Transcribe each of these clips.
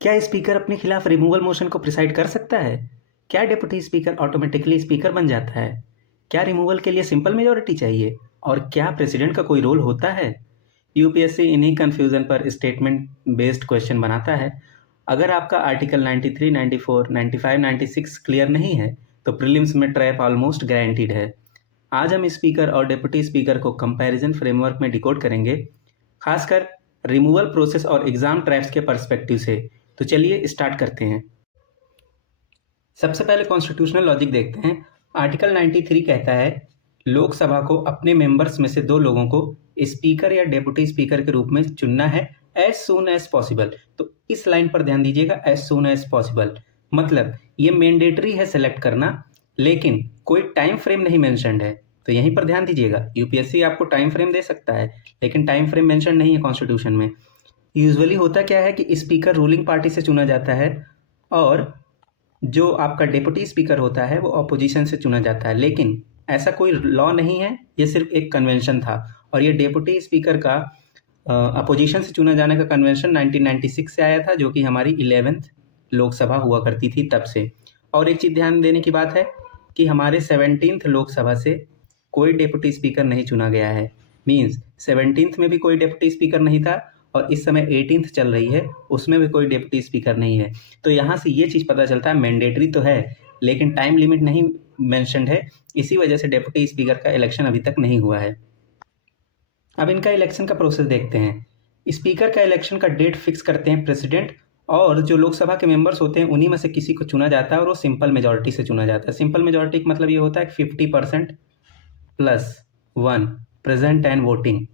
क्या स्पीकर अपने खिलाफ रिमूवल मोशन को प्रिसाइड कर सकता है? क्या डिप्टी स्पीकर ऑटोमेटिकली स्पीकर बन जाता है? क्या रिमूवल के लिए सिंपल मेजॉरिटी चाहिए? और क्या प्रेसिडेंट का कोई रोल होता है? यूपीएससी इन्हीं कंफ्यूजन पर स्टेटमेंट बेस्ड क्वेश्चन बनाता है। अगर आपका आर्टिकल 93, 94, 95, 96 क्लियर नहीं है तो प्रीलिम्स में ट्रैप ऑलमोस्ट गारंटीड है। आज हम स्पीकर और डिप्टी स्पीकर को कंपैरिजन फ्रेमवर्क में डिकोड करेंगे, खासकर रिमूवल प्रोसेस और एग्जाम ट्रैप्स के पर्सपेक्टिव से। तो चलिए स्टार्ट करते हैं। सबसे पहले कॉन्स्टिट्यूशनल लॉजिक देखते हैं। आर्टिकल 93 कहता है लोकसभा को अपने मेंबर्स में से 2 लोगों को स्पीकर या डेप्यूटी स्पीकर के रूप में चुनना है एज सून एज पॉसिबल। तो इस लाइन पर ध्यान दीजिएगा, एज सून एज पॉसिबल मतलब ये मैंडेटरी है सेलेक्ट करना, लेकिन कोई टाइम फ्रेम नहीं मेंशन्ड है। तो यहीं पर ध्यान दीजिएगा, यूपीएससी आपको टाइम फ्रेम दे सकता है लेकिन टाइम फ्रेम मेंशन नहीं है कॉन्स्टिट्यूशन में। यूजुअली होता क्या है कि स्पीकर रूलिंग पार्टी से चुना जाता है और जो आपका डिप्टी स्पीकर होता है वो अपोजिशन से चुना जाता है, लेकिन ऐसा कोई लॉ नहीं है, ये सिर्फ एक कन्वेंशन था। और ये डिप्टी स्पीकर का अपोजिशन से चुना जाने का कन्वेंशन 1996 से आया था, जो कि हमारी 11th लोकसभा हुआ करती थी तब से। और एक चीज़ ध्यान देने की बात है कि हमारे 17th लोकसभा से कोई डिप्टी स्पीकर नहीं चुना गया है। मीन्स 17th में भी कोई डिप्टी स्पीकर नहीं था और इस समय 18th चल रही है, उसमें भी कोई डिप्टी स्पीकर नहीं है। तो यहाँ से ये चीज़ पता चलता है मैंडेटरी तो है लेकिन टाइम लिमिट नहीं मेंशन्ड है, इसी वजह से डिप्टी स्पीकर का इलेक्शन अभी तक नहीं हुआ है। अब इनका इलेक्शन का प्रोसेस देखते हैं। स्पीकर का इलेक्शन का डेट फिक्स करते हैं प्रेसिडेंट, और जो लोकसभा के मेंबर्स होते हैं उन्हीं में से किसी को चुना जाता है और वो सिंपल मेजॉरिटी से चुना जाता है। सिंपल मेजॉरिटी का मतलब ये होता है कि 50% +1 प्रेजेंट एंड वोटिंग,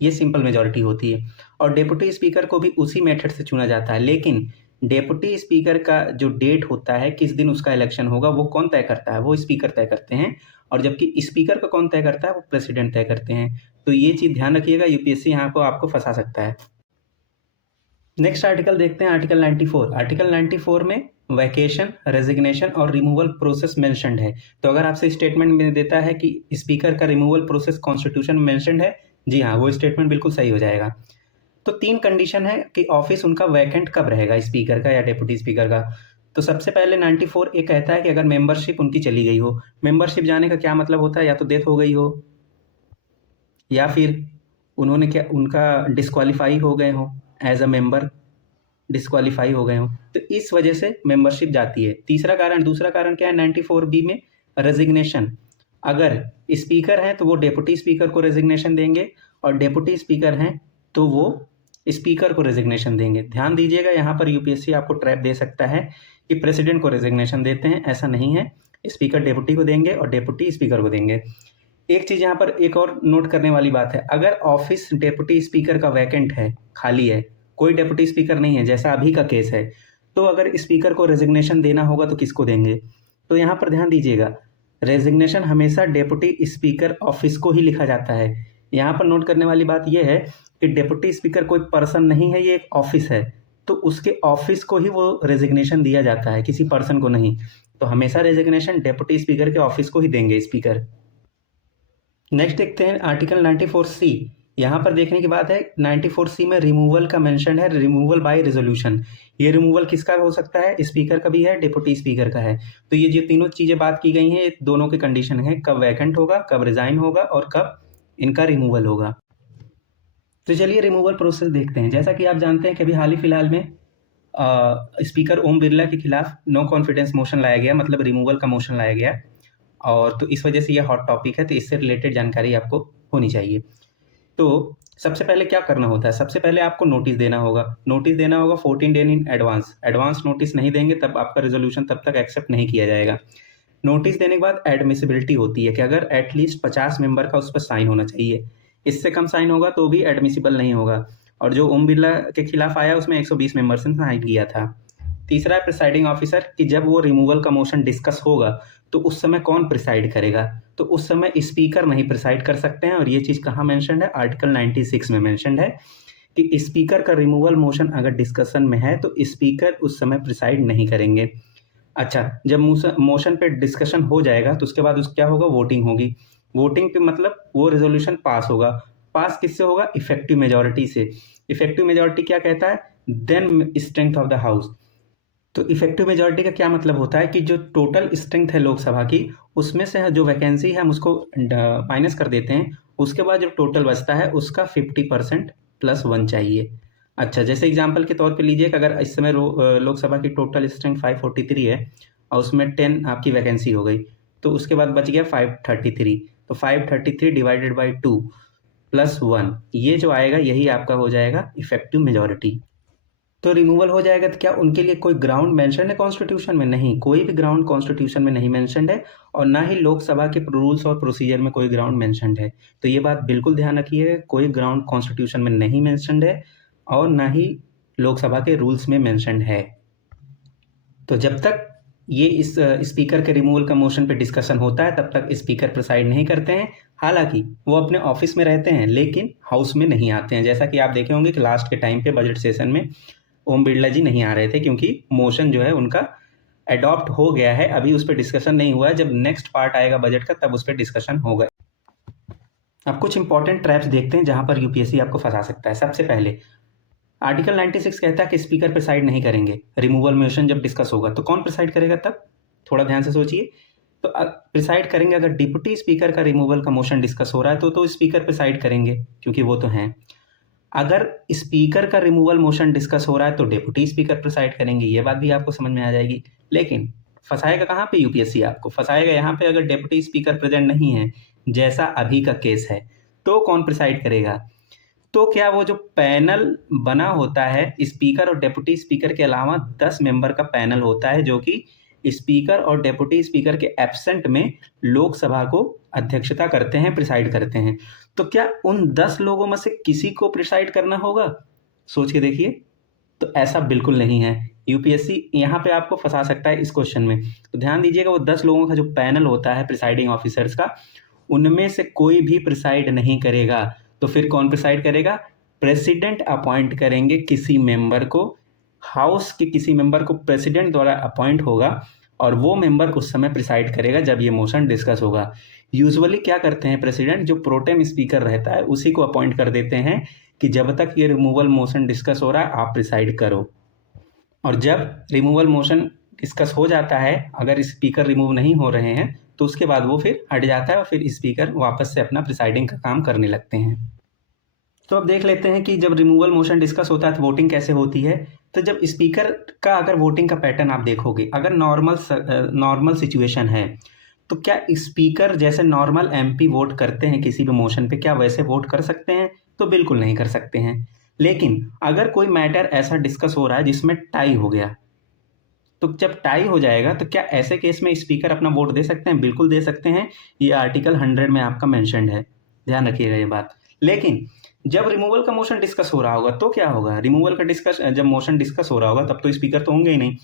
ये सिंपल मेजॉरिटी होती है। और डेप्यूटी स्पीकर को भी उसी मेथड से चुना जाता है, लेकिन डेप्यूटी स्पीकर का जो डेट होता है, किस दिन उसका इलेक्शन होगा, वो कौन तय करता है? वो स्पीकर तय करते हैं। और जबकि स्पीकर का कौन तय करता है? वो प्रेसिडेंट तय करते हैं। तो ये चीज़ ध्यान रखिएगा, यूपीएससी यहाँ को आपको फंसा सकता है। नेक्स्ट आर्टिकल देखते हैं, आर्टिकल 94। आर्टिकल 94 में वैकेशन, रेजिग्नेशन और रिमूवल प्रोसेस मेंशन्ड है। तो अगर आपसे स्टेटमेंट में देता है कि स्पीकर का रिमूवल प्रोसेस कॉन्स्टिट्यूशन में मेंशन्ड है, जी हाँ, वो स्टेटमेंट बिल्कुल सही हो जाएगा। तो 3 कंडीशन है कि ऑफिस उनका वैकेंट कब रहेगा, स्पीकर का या डेप्यूटी स्पीकर का। तो सबसे पहले 94 ये कहता है कि अगर मेंबरशिप उनकी चली गई हो। मेंबरशिप जाने का क्या मतलब होता है? या तो डेथ हो गई हो या फिर उन्होंने क्या उनका डिस्क्वालीफाई हो गए हो, एज अ मेंबर डिस्क्वालीफाई हो गए हो, तो इस वजह से मेंबरशिप जाती है। दूसरा कारण क्या है 94B में? रेजिग्नेशन। अगर स्पीकर हैं तो वो डेप्यूटी स्पीकर को रेजिग्नेशन देंगे और डेप्यूटी स्पीकर हैं तो वो स्पीकर को रेजिग्नेशन देंगे। ध्यान दीजिएगा, यहाँ पर यूपीएससी आपको ट्रैप दे सकता है कि प्रेसिडेंट को रेजिग्नेशन देते हैं, ऐसा नहीं है। स्पीकर डेप्यूटी को देंगे और डेप्यूटी स्पीकर को देंगे। एक चीज़ यहाँ पर एक और नोट करने वाली बात है, अगर ऑफिस डेप्यूटी स्पीकर का वैकेंट है, खाली है, कोई डेप्यूटी स्पीकर नहीं है जैसा अभी का केस है, तो अगर स्पीकर को रेजिग्नेशन देना होगा तो किसको देंगे? तो यहाँ पर ध्यान दीजिएगा, रेजिग्नेशन हमेशा डेप्यूटी स्पीकर ऑफिस को ही लिखा जाता है। यहाँ पर नोट करने वाली बात यह है कि डेप्यूटी स्पीकर कोई पर्सन नहीं है, ये एक ऑफिस है, तो उसके ऑफिस को ही वो रेजिग्नेशन दिया जाता है, किसी पर्सन को नहीं। तो हमेशा रेजिग्नेशन डेप्यूटी स्पीकर के ऑफिस को ही देंगे स्पीकर। नेक्स्ट देखते हैं आर्टिकल 94C। यहाँ पर देखने की बात है, 94C में रिमूवल का मेंशन है, रिमूवल बाय रेजोल्यूशन। ये रिमूवल किसका हो सकता है? स्पीकर का भी है, डिप्टी स्पीकर का है। तो ये जो तीनों चीज़ें बात की गई हैं, ये दोनों के कंडीशन है, कब वैकेंट होगा, कब रिजाइन होगा और कब इनका रिमूवल होगा। तो चलिए रिमूवल प्रोसेस देखते हैं। जैसा कि आप जानते हैं कि अभी हाल ही फिलहाल में स्पीकर ओम बिरला के खिलाफ नो कॉन्फिडेंस मोशन लाया गया, मतलब रिमूवल का मोशन लाया गया, और तो इस वजह से ये हॉट टॉपिक है, तो इससे रिलेटेड जानकारी आपको होनी चाहिए। तो सबसे पहले क्या करना होता है? सबसे पहले आपको नोटिस देना होगा। नोटिस देना होगा 14 days in advance. Advance notice नहीं देंगे तब आपका रेजोल्यूशन तब तक एक्सेप्ट नहीं किया जाएगा। नोटिस देने के बाद एडमिसिबिलिटी होती है कि अगर एटलीस्ट 50 मेंबर का उस पर साइन होना चाहिए, इससे कम साइन होगा तो भी एडमिसिबल नहीं होगा। और जो ओम बिरला के खिलाफ आया उसमें 120 मेंबर्स ने साइन किया था। तीसरा है प्रिसाइडिंग ऑफिसर, कि जब वो रिमूवल का मोशन डिस्कस होगा तो उस समय कौन प्रिसाइड करेगा? तो उस समय स्पीकर नहीं प्रिसाइड कर सकते हैं, और ये चीज़ कहाँ मेंशन्ड है? आर्टिकल 96 में मेंशन्ड है कि स्पीकर का रिमूवल मोशन अगर डिस्कशन में है तो स्पीकर उस समय प्रिसाइड नहीं करेंगे। अच्छा, जब मोशन पे डिस्कशन हो जाएगा तो उसके बाद उस क्या होगा? वोटिंग होगी। वोटिंग पे मतलब वो रेजोल्यूशन पास होगा। पास किससे होगा? इफेक्टिव मेजॉरिटी से। इफेक्टिव मेजॉरिटी क्या कहता है? Then strength of the house. तो इफेक्टिव मेजॉरिटी का क्या मतलब होता है कि जो टोटल स्ट्रेंथ है लोकसभा की, उसमें से जो वैकेंसी है हम उसको माइनस कर देते हैं, उसके बाद जो टोटल बचता है उसका 50% +1 चाहिए। अच्छा, जैसे एग्जांपल के तौर पे लीजिए कि अगर इस समय लोकसभा की टोटल स्ट्रेंथ 543 है और उसमें 10 आपकी वैकेंसी हो गई, तो उसके बाद बच गया 533। तो 533 डिवाइडेड बाई 2 +1, ये जो आएगा यही आपका हो जाएगा इफेक्टिव मेजॉरिटी। तो रिमूवल हो जाएगा तो क्या उनके लिए कोई ग्राउंड मेंशन है कॉन्स्टिट्यूशन में? नहीं, कोई भी ग्राउंड कॉन्स्टिट्यूशन में नहीं मेंशन्ड है, और ना ही लोकसभा के रूल्स और प्रोसीजर में कोई ग्राउंड मेंशन्ड है। तो ये बात बिल्कुल ध्यान रखिए, कोई ग्राउंड कॉन्स्टिट्यूशन में नहीं मेंशन्ड है और ना ही लोकसभा के रूल्स में मेंशन्ड है। तो जब तक ये इस स्पीकर के रिमूवल का मोशन पे डिस्कशन होता है तब तक स्पीकर प्रिसाइड नहीं करते हैं। हालांकि वो अपने ऑफिस में रहते हैं लेकिन हाउस में नहीं आते हैं। जैसा कि आप देखे होंगे कि लास्ट के टाइम पे बजट सेशन में ओम बिरला जी नहीं आ रहे थे क्योंकि मोशन जो है उनका अडॉप्ट हो गया है, अभी उस पर डिस्कशन नहीं हुआ है। जब नेक्स्ट पार्ट आएगा बजट का तब उस पर डिस्कशन होगा। अब कुछ इंपॉर्टेंट ट्रैप्स देखते हैं जहां पर यूपीएससी आपको फंसा सकता है। सबसे पहले आर्टिकल 96 कहता है कि स्पीकर प्रिसाइड नहीं करेंगे रिमूवल मोशन जब डिस्कस होगा। तो कौन प्रिसाइड करेगा तब? थोड़ा ध्यान से सोचिए। तो प्रिसाइड करेंगे अगर डिप्टी स्पीकर का रिमूवल का मोशन डिस्कस हो रहा है तो स्पीकर प्रिसाइड करेंगे क्योंकि वो तो हैं। अगर स्पीकर का रिमूवल मोशन डिस्कस हो रहा है तो डेप्यूटी स्पीकर प्रिसाइड करेंगे। ये बात भी आपको समझ में आ जाएगी। लेकिन फंसाएगा कहाँ पे यूपीएससी? आपको फंसाएगा यहाँ पे, अगर डेप्यूटी स्पीकर प्रेजेंट नहीं है जैसा अभी का केस है तो कौन प्रिसाइड करेगा? तो क्या वो जो पैनल बना होता है स्पीकर और डेप्यूटी स्पीकर के अलावा 10 मेंबर का पैनल होता है जो कि स्पीकर और डेप्यूटी स्पीकर के एब्सेंट में लोकसभा को अध्यक्षता करते हैं, प्रिसाइड करते हैं। तो क्या उन 10 लोगों में से किसी को प्रिसाइड करना होगा? सोच के देखिए। तो ऐसा बिल्कुल नहीं है। यूपीएससी यहाँ पे आपको फंसा सकता है इस क्वेश्चन में। तो ध्यान दीजिएगा, वो 10 लोगों का जो पैनल होता है प्रिसाइडिंग ऑफिसर्स का, उनमें से कोई भी प्रिसाइड नहीं करेगा। तो फिर कौन प्रिसाइड करेगा? प्रेसिडेंट अपॉइंट करेंगे किसी मेंबर को, हाउस के किसी मेंबर को प्रेसिडेंट द्वारा अपॉइंट होगा और वो मेंबर उस समय प्रिसाइड करेगा जब ये मोशन डिस्कस होगा। यूजुअली क्या करते हैं प्रेसिडेंट, जो प्रोटेम स्पीकर रहता है उसी को अपॉइंट कर देते हैं कि जब तक ये रिमूवल मोशन डिस्कस हो रहा है आप प्रिसाइड करो। और जब रिमूवल मोशन डिस्कस हो जाता है, अगर स्पीकर रिमूव नहीं हो रहे हैं तो उसके बाद वो फिर हट जाता है और फिर स्पीकर वापस से अपना प्रिसाइडिंग का काम करने लगते हैं। तो अब देख लेते हैं कि जब रिमूवल मोशन डिस्कस होता है तो वोटिंग कैसे होती है। तो जब स्पीकर का अगर वोटिंग का पैटर्न आप देखोगे, अगर नॉर्मल सिचुएशन है तो क्या स्पीकर जैसे नॉर्मल एमपी वोट करते हैं किसी भी मोशन पे, क्या वैसे वोट कर सकते हैं? तो बिल्कुल नहीं कर सकते हैं। लेकिन अगर कोई मैटर ऐसा डिस्कस हो रहा है जिसमें टाई हो गया, तो जब टाई हो जाएगा तो क्या ऐसे केस में स्पीकर अपना वोट दे सकते हैं? बिल्कुल दे सकते हैं। ये आर्टिकल 100 में आपका मेंशन्ड है, ध्यान रखिएगा ये बात। लेकिन जब रिमूवल का मोशन डिस्कस हो रहा होगा तो क्या होगा? रिमूवल का जब मोशन डिस्कस हो रहा होगा तब तो स्पीकर तो होंगे ही नहीं।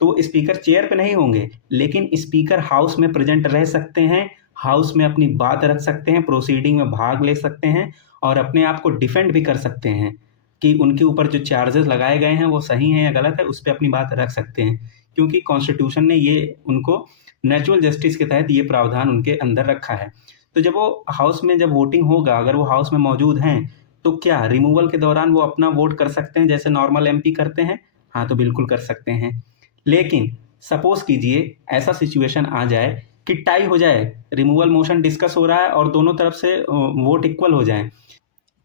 तो स्पीकर चेयर पे नहीं होंगे, लेकिन स्पीकर हाउस में प्रेजेंट रह सकते हैं, हाउस में अपनी बात रख सकते हैं, प्रोसीडिंग में भाग ले सकते हैं और अपने आप को डिफेंड भी कर सकते हैं कि उनके ऊपर जो चार्जेस लगाए गए हैं वो सही हैं या गलत है, उस पर अपनी बात रख सकते हैं। क्योंकि कॉन्स्टिट्यूशन ने ये उनको नेचुरल जस्टिस के तहत ये प्रावधान उनके अंदर रखा है। तो जब वो हाउस में जब वोटिंग होगा, अगर वो हाउस में मौजूद हैं तो क्या रिमूवल के दौरान वो अपना वोट कर सकते हैं जैसे नॉर्मल एमपी करते हैं? हाँ, तो बिल्कुल कर सकते हैं। लेकिन सपोज कीजिए ऐसा सिचुएशन आ जाए कि टाई हो जाए, रिमूवल मोशन डिस्कस हो रहा है और दोनों तरफ से वोट इक्वल हो जाए,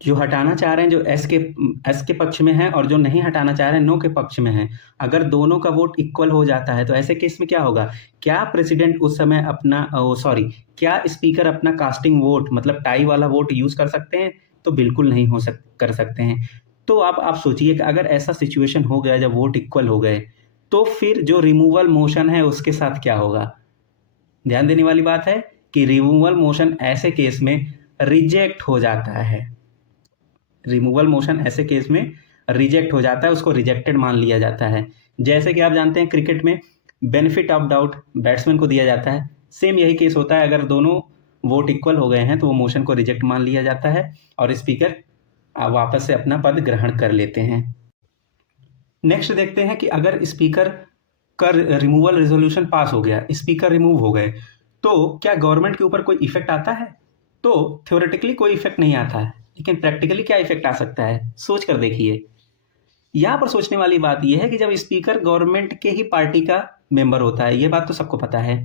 जो हटाना चाह रहे हैं जो एस के पक्ष में है और जो नहीं हटाना चाह रहे हैं नो के पक्ष में है, अगर दोनों का वोट इक्वल हो जाता है तो ऐसे केस में क्या होगा? क्या प्रेसिडेंट उस समय अपना क्या स्पीकर अपना कास्टिंग वोट मतलब टाई वाला वोट यूज कर सकते हैं? तो बिल्कुल नहीं कर सकते हैं। तो आप सोचिए कि अगर ऐसा सिचुएशन हो गया जब वोट इक्वल हो गए तो फिर जो रिमूवल मोशन है उसके साथ क्या होगा? ध्यान देने वाली बात है कि रिमूवल मोशन ऐसे केस में रिजेक्ट हो जाता है। रिमूवल मोशन ऐसे केस में रिजेक्ट हो जाता है, उसको रिजेक्टेड मान लिया जाता है। जैसे कि आप जानते हैं क्रिकेट में बेनिफिट ऑफ डाउट बैट्समैन को दिया जाता है, सेम यही केस होता है। अगर दोनों वोट इक्वल हो गए हैं तो वो मोशन को रिजेक्ट मान लिया जाता है और स्पीकर वापस से अपना पद ग्रहण कर लेते हैं। नेक्स्ट देखते हैं कि अगर स्पीकर का रिमूवल रेजोल्यूशन पास हो गया, स्पीकर रिमूव हो गए, तो क्या गवर्नमेंट के ऊपर कोई इफेक्ट आता है? तो थ्योरेटिकली कोई इफेक्ट नहीं आता है, लेकिन प्रैक्टिकली क्या इफेक्ट आ सकता है? सोच कर देखिए। यहाँ पर सोचने वाली बात यह है कि जब स्पीकर गवर्नमेंट के ही पार्टी का मेंबर होता है, ये बात तो सबको पता है,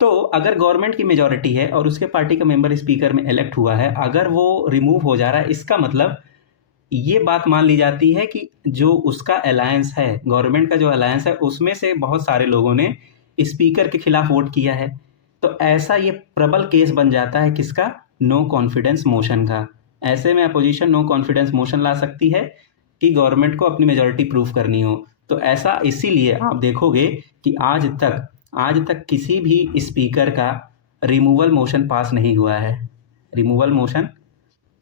तो अगर गवर्नमेंट की मेजॉरिटी है और उसके पार्टी का मेंबर स्पीकर में इलेक्ट हुआ है, अगर वो रिमूव हो जा रहा है, इसका मतलब ये बात मान ली जाती है कि जो उसका अलायंस है, गवर्नमेंट का जो अलायंस है, उसमें से बहुत सारे लोगों ने स्पीकर के खिलाफ वोट किया है। तो ऐसा ये प्रबल केस बन जाता है किसका? नो कॉन्फिडेंस मोशन का। ऐसे में अपोजिशन नो कॉन्फिडेंस मोशन ला सकती है कि गवर्नमेंट को अपनी मेजॉरिटी प्रूफ करनी हो। तो ऐसा इसीलिए आप देखोगे कि आज तक किसी भी स्पीकर का रिमूवल मोशन पास नहीं हुआ है। रिमूवल मोशन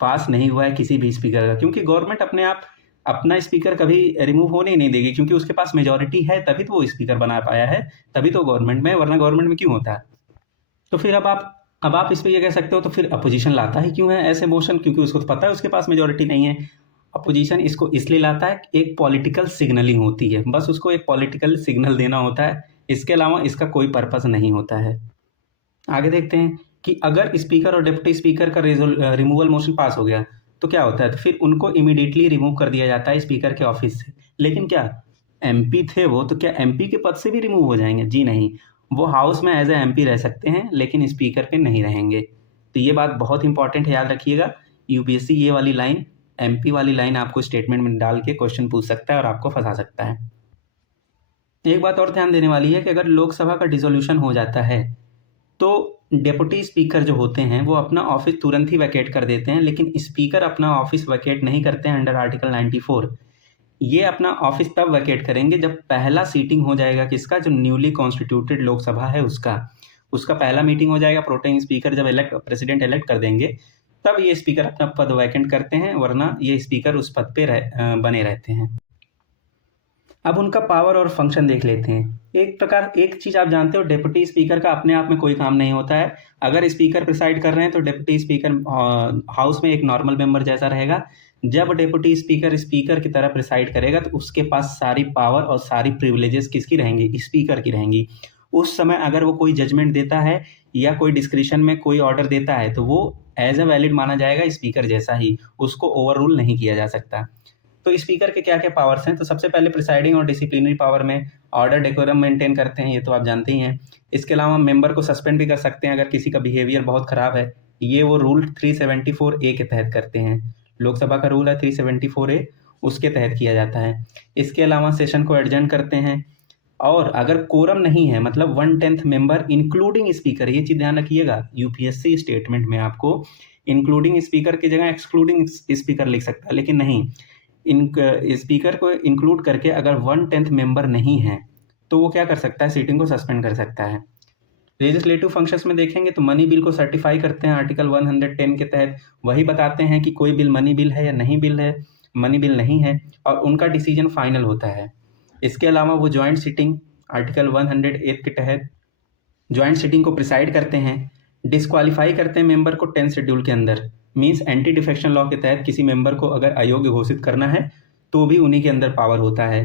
पास नहीं हुआ है किसी भी स्पीकर का, क्योंकि गवर्नमेंट अपने आप अपना स्पीकर कभी रिमूव होने ही नहीं देगी, क्योंकि उसके पास मेजॉरिटी है, तभी तो वो स्पीकर बना पाया है, तभी तो गवर्नमेंट में, वरना गवर्नमेंट में क्यों होता है? तो फिर अब आप इस पे ये कह सकते हो तो फिर अपोजिशन लाता ही क्यों है ऐसे मोशन? क्योंकि उसको तो पता है उसके पास मेजॉरिटी नहीं है। अपोजिशन इसको इसलिए लाता है कि एक पॉलिटिकल सिग्नलिंग होती है, बस उसको एक पॉलिटिकल सिग्नल देना होता है, इसके अलावा इसका कोई पर्पस नहीं होता है। आगे देखते हैं कि अगर स्पीकर और डिप्टी स्पीकर का रिमूवल मोशन पास हो गया तो क्या होता है? तो फिर उनको इमीडिएटली रिमूव कर दिया जाता है स्पीकर के ऑफिस से। लेकिन क्या एमपी थे वो, तो क्या एमपी के पद से भी रिमूव हो जाएंगे? जी नहीं, वो हाउस में एज ए एमपी रह सकते हैं, लेकिन स्पीकर पे नहीं रहेंगे। तो ये बात बहुत इंपॉर्टेंट है, याद रखिएगा। यूपीएससी ये वाली लाइन, एमपी वाली लाइन आपको स्टेटमेंट में डाल के क्वेश्चन पूछ सकता है और आपको फंसा सकता है। एक बात और ध्यान देने वाली है कि अगर लोकसभा का डिसोल्यूशन हो जाता है तो डेप्यूटी स्पीकर जो होते हैं वो अपना ऑफिस तुरंत ही वैकेट कर देते हैं, लेकिन स्पीकर अपना ऑफिस वैकेट नहीं करते हैं अंडर आर्टिकल 94। ये अपना ऑफिस तब वैकेट करेंगे जब पहला सीटिंग हो जाएगा किसका? जो न्यूली कॉन्स्टिट्यूटेड लोकसभा है उसका पहला मीटिंग हो जाएगा। प्रोटेम स्पीकर जब प्रेसिडेंट इलेक्ट कर देंगे तब ये स्पीकर अपना पद वैकेंट करते हैं, वरना ये स्पीकर उस पद पे बने रहते हैं। अब उनका पावर और फंक्शन देख लेते हैं। एक चीज़ आप जानते हो, डेप्यूटी स्पीकर का अपने आप में कोई काम नहीं होता है। अगर स्पीकर प्रिसाइड कर रहे हैं तो डेप्यूटी स्पीकर हाउस में एक नॉर्मल मेंबर जैसा रहेगा। जब डेप्यूटी स्पीकर स्पीकर की तरह प्रिसाइड करेगा तो उसके पास सारी पावर और सारी प्रिविलेजेस किसकी रहेंगी? स्पीकर की रहेंगी। उस समय अगर वो कोई जजमेंट देता है या कोई डिस्क्रिशन में कोई ऑर्डर देता है तो वो एज ए वैलिड माना जाएगा, स्पीकर जैसा ही, उसको ओवर रूल नहीं किया जा सकता। तो स्पीकर के क्या क्या पावर्स हैं? तो सबसे पहले प्रिसाइडिंग और डिसिप्लिनरी पावर में ऑर्डर डेकोरम मेंटेन करते हैं, ये तो आप जानते ही हैं। इसके अलावा मेंबर को सस्पेंड भी कर सकते हैं अगर किसी का बिहेवियर बहुत खराब है। ये वो रूल 374A के तहत करते हैं। लोकसभा का रूल है 374A, उसके तहत किया जाता है। इसके अलावा सेशन को एडजर्न करते हैं, और अगर कोरम नहीं है, मतलब 1/10 मेंबर इंक्लूडिंग स्पीकर, ये चीज़ ध्यान रखिएगा, यूपीएससी स्टेटमेंट में आपको इंक्लूडिंग स्पीकर की जगह एक्सक्लूडिंग स्पीकर लिख सकता है, लेकिन नहीं, स्पीकर को इंक्लूड करके अगर 1/10 मेंबर नहीं है तो वो क्या कर सकता है? सीटिंग को सस्पेंड कर सकता है। लेजिस्लेटिव फंक्शंस में देखेंगे तो मनी बिल को सर्टिफाई करते हैं आर्टिकल 110 के तहत। वही बताते हैं कि कोई बिल मनी बिल है या नहीं बिल है, मनी बिल नहीं है, और उनका डिसीजन फाइनल होता है। इसके अलावा वो जॉइंट सिटिंग आर्टिकल 108 के तहत जॉइंट सिटिंग को प्रिसाइड करते हैं। डिस्क्वालीफाई करते हैं मेंबर को 10 शेड्यूल के अंदर, मींस एंटी डिफेक्शन लॉ के तहत किसी मेंबर को अगर अयोग्य घोषित करना है तो भी उन्हीं के अंदर पावर होता है।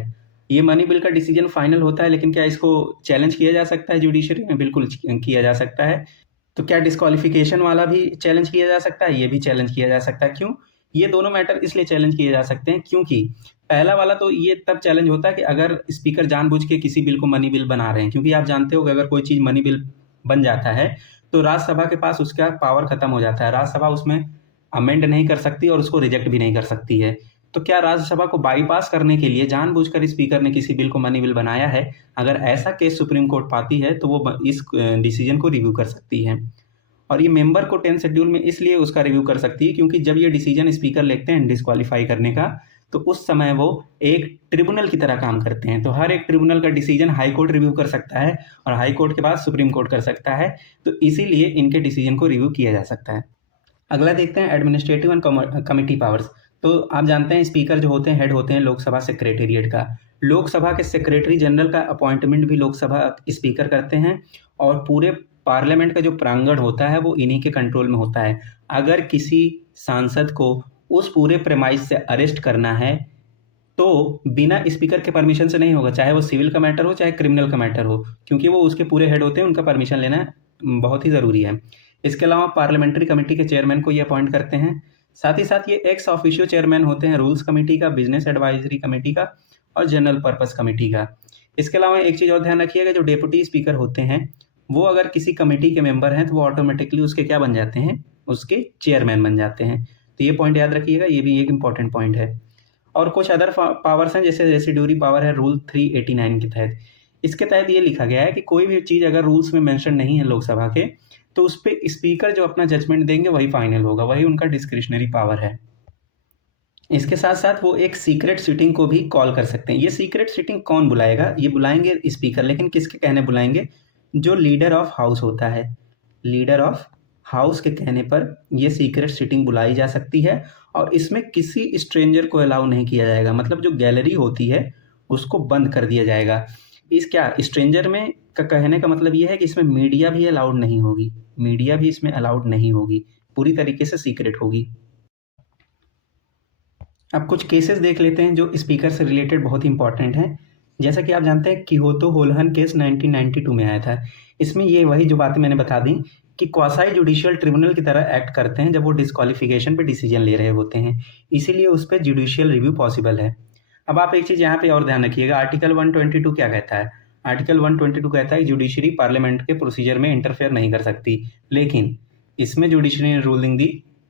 ये मनी बिल का डिसीजन फाइनल होता है, लेकिन क्या इसको चैलेंज किया जा सकता है जुडिशरी में? बिल्कुल किया जा सकता है। तो क्या डिस्क्वालिफिकेशन वाला भी चैलेंज किया जा सकता है? ये भी चैलेंज किया जा सकता है। क्यों? ये दोनों मैटर इसलिए चैलेंज किए जा सकते हैं क्योंकि पहला वाला तो ये तब चैलेंज होता है कि अगर स्पीकर जानबूझ के किसी बिल को मनी बिल बना रहे हैं, क्योंकि आप जानते हो कि अगर कोई चीज़ मनी बिल बन जाता है तो राज्यसभा के पास उसका पावर खत्म हो जाता है। राज्यसभा उसमें अमेंड नहीं कर सकती और उसको रिजेक्ट भी नहीं कर सकती है। तो क्या राज्यसभा को बाईपास करने के लिए जानबूझकर स्पीकर ने किसी बिल को मनी बिल बनाया है? अगर ऐसा केस सुप्रीम कोर्ट पाती है तो वो इस डिसीजन को रिव्यू कर सकती है। और ये मेंबर को 10 शेड्यूल में इसलिए उसका रिव्यू कर सकती है क्योंकि जब ये डिसीजन स्पीकर लेते हैं डिस्क्वालीफाई करने का, तो उस समय वो एक ट्रिब्यूनल की तरह काम करते हैं। तो हर एक ट्रिब्यूनल का डिसीजन हाई कोर्ट रिव्यू कर सकता है और हाई कोर्ट के बाद सुप्रीम कोर्ट कर सकता है, तो इसीलिए इनके डिसीजन को रिव्यू किया जा सकता है। अगला देखते हैं एडमिनिस्ट्रेटिव एंड कमिटी पावर्स। तो आप जानते हैं स्पीकर जो होते हैं हेड होते हैं लोकसभा सेक्रेटेरिएट का। लोकसभा के सेक्रेटरी जनरल का अपॉइंटमेंट भी लोकसभा स्पीकर करते हैं, और पूरे पार्लियामेंट का जो प्रांगण होता है वो इन्हीं के कंट्रोल में होता है। अगर किसी सांसद को उस पूरे प्रेमाइस से अरेस्ट करना है तो बिना स्पीकर के परमिशन से नहीं होगा, चाहे वो सिविल का मैटर हो चाहे क्रिमिनल का मैटर हो, क्योंकि वो उसके पूरे हेड होते हैं, उनका परमिशन लेना बहुत ही ज़रूरी है। इसके अलावा पार्लियामेंट्री कमेटी के चेयरमैन को ये अपॉइंट करते हैं। साथ ही साथ ये एक्स ऑफिशियो चेयरमैन होते हैं रूल्स कमेटी का, बिजनेस एडवाइजरी कमेटी का और जनरल पर्पस कमेटी का। इसके अलावा एक चीज़ और ध्यान रखिएगा, जो डेप्यूटी स्पीकर होते हैं वो अगर किसी कमेटी के मेंबर हैं तो वो ऑटोमेटिकली उसके क्या बन जाते हैं, उसके चेयरमैन बन जाते हैं। तो ये पॉइंट याद रखिएगा, ये भी एक इंपॉर्टेंट पॉइंट है। और कुछ अदर पावर्स हैं, जैसे रेसिड्यूरी पावर है रूल 389 के तहत। इसके तहत ये लिखा गया है कि कोई भी चीज़ अगर रूल्स में मेंशन नहीं है लोकसभा के, तो उस पर स्पीकर जो अपना जजमेंट देंगे वही फाइनल होगा, वही उनका डिस्क्रिशनरी पावर है। इसके साथ साथ वो एक सीक्रेट सीटिंग को भी कॉल कर सकते हैं। ये सीक्रेट सीटिंग कौन बुलाएगा, ये बुलाएंगे स्पीकर, लेकिन किसके कहने बुलाएंगे, जो लीडर ऑफ हाउस होता है, लीडर ऑफ हाउस के कहने पर ये सीक्रेट सीटिंग बुलाई जा सकती है। और इसमें किसी स्ट्रेंजर को अलाउ नहीं किया जाएगा, मतलब जो गैलरी होती है उसको बंद कर दिया जाएगा। इस क्या स्ट्रेंजर में का कहने का मतलब ये है कि इसमें मीडिया भी अलाउड नहीं होगी, मीडिया भी इसमें अलाउड नहीं होगी, पूरी तरीके से सीक्रेट होगी। अब कुछ केसेस देख लेते हैं जो स्पीकर से रिलेटेड बहुत ही इंपॉर्टेंट हैं। जैसा कि आप जानते हैं किहोतो होलहन केस 1992 में आया था। इसमें ये वही जो बातें मैंने बता दी कि क्वासाई जुडिशियल ट्रिब्यूनल की तरह एक्ट करते हैं जब वो डिस्क्वालिफिकेशन पे डिसीजन ले रहे होते हैं, इसीलिए उस पर जुडिशियल रिव्यू पॉसिबल है। अब आप एक चीज़ यहाँ पे और ध्यान रखिएगा, आर्टिकल 122 क्या कहता है। आर्टिकल 122 कहता है जुडिशरी पार्लियामेंट के प्रोसीजर में इंटरफेयर नहीं कर सकती, लेकिन इसमें जुडिशरी ने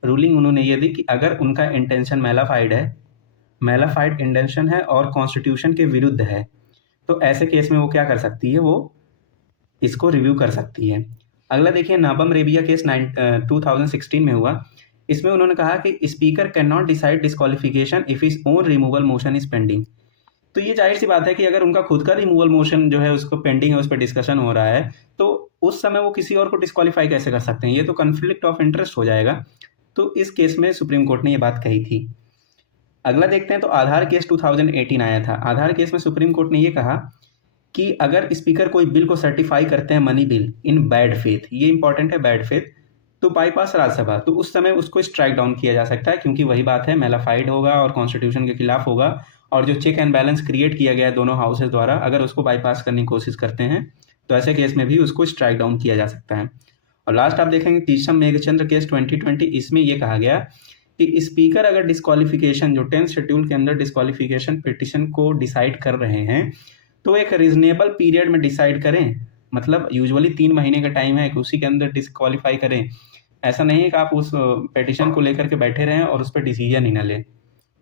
रूलिंग उन्होंने ये दी कि अगर उनका इंटेंशन मेलाफाइड इंटेंशन है और कॉन्स्टिट्यूशन के विरुद्ध है, तो ऐसे केस में वो क्या कर सकती है, वो इसको रिव्यू कर सकती है। अगला देखिए, नाबम रेबिया केस 2016 में हुआ। इसमें उन्होंने कहा कि speaker can not decide disqualification if is own removal motion is pending. तो ये जाहिर सी बात है कि अगर उनका खुद का रिमूवल मोशन जो है उसको पेंडिंग है, उस पर डिस्कशन हो रहा है, तो उस समय वो किसी और को डिस्क्वालीफाई कैसे कर सकते हैं, ये तो कन्फ्लिक्ट ऑफ इंटरेस्ट हो जाएगा। तो इस केस में सुप्रीम कोर्ट ने ये बात कही थी। अगला देखते हैं, तो आधार केस 2018 आया था। आधार केस में सुप्रीम कोर्ट ने ये कहा कि अगर स्पीकर कोई बिल को सर्टिफाई करते हैं, money bill, in bad faith, ये इंपॉर्टेंट है, बैड फेथ, तो बाईपास राज्यसभा, तो उस समय उसको स्ट्राइक डाउन किया जा सकता है, क्योंकि वही बात है, मेलाफाइड होगा और कॉन्स्टिट्यूशन के खिलाफ होगा। और जो चेक एंड बैलेंस क्रिएट किया गया है दोनों हाउसेज द्वारा, अगर उसको बाईपास करने की कोशिश करते हैं तो ऐसे केस में भी उसको स्ट्राइक डाउन किया जा सकता है। और लास्ट आप देखेंगे तीसम मेघचंद्र केस 2020, इसमें यह कहा गया कि स्पीकर अगर डिस्क्वालिफिकेशन, जो 10th शेड्यूल के अंदर डिस्क्वालिफिकेशन पिटिशन को डिसाइड कर रहे हैं, तो एक रीजनेबल पीरियड में डिसाइड करें, मतलब यूजुअली 3 महीने का टाइम है कि उसी के अंदर डिस्क्वालीफाई करें। ऐसा नहीं है कि आप उस पिटिशन को लेकर के बैठे रहें और उस पर डिसीजन ही ना लें।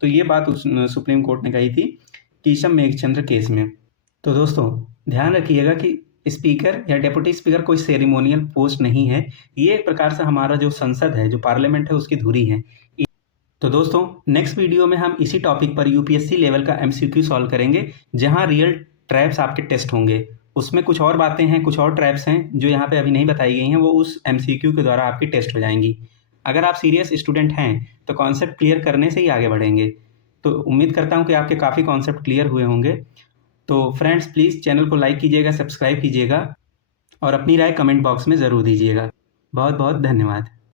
तो ये बात उस सुप्रीम कोर्ट ने कही थी कीशम मेघचंद्र केस में। तो दोस्तों ध्यान रखिएगा कि स्पीकर या डेप्यूटी स्पीकर कोई सेरेमोनियल पोस्ट नहीं है, ये एक प्रकार से हमारा जो संसद है, जो पार्लियामेंट है, उसकी धुरी है। तो दोस्तों नेक्स्ट वीडियो में हम इसी टॉपिक पर यूपीएससी लेवल का एमसीक्यू सॉल्व करेंगे, जहां रियल ट्रैप्स आपके टेस्ट होंगे। उसमें कुछ और बातें हैं, कुछ और ट्रैप्स हैं जो यहाँ पे अभी नहीं बताई गई हैं, वो उस एमसीक्यू के द्वारा आपकी टेस्ट हो जाएंगी। अगर आप सीरियस स्टूडेंट हैं तो कॉन्सेप्ट क्लियर करने से ही आगे बढ़ेंगे। तो उम्मीद करता हूँ कि आपके काफ़ी कॉन्सेप्ट क्लियर हुए होंगे। तो फ्रेंड्स प्लीज़ चैनल को लाइक कीजिएगा, सब्सक्राइब कीजिएगा और अपनी राय कमेंट बॉक्स में ज़रूर दीजिएगा। बहुत बहुत धन्यवाद।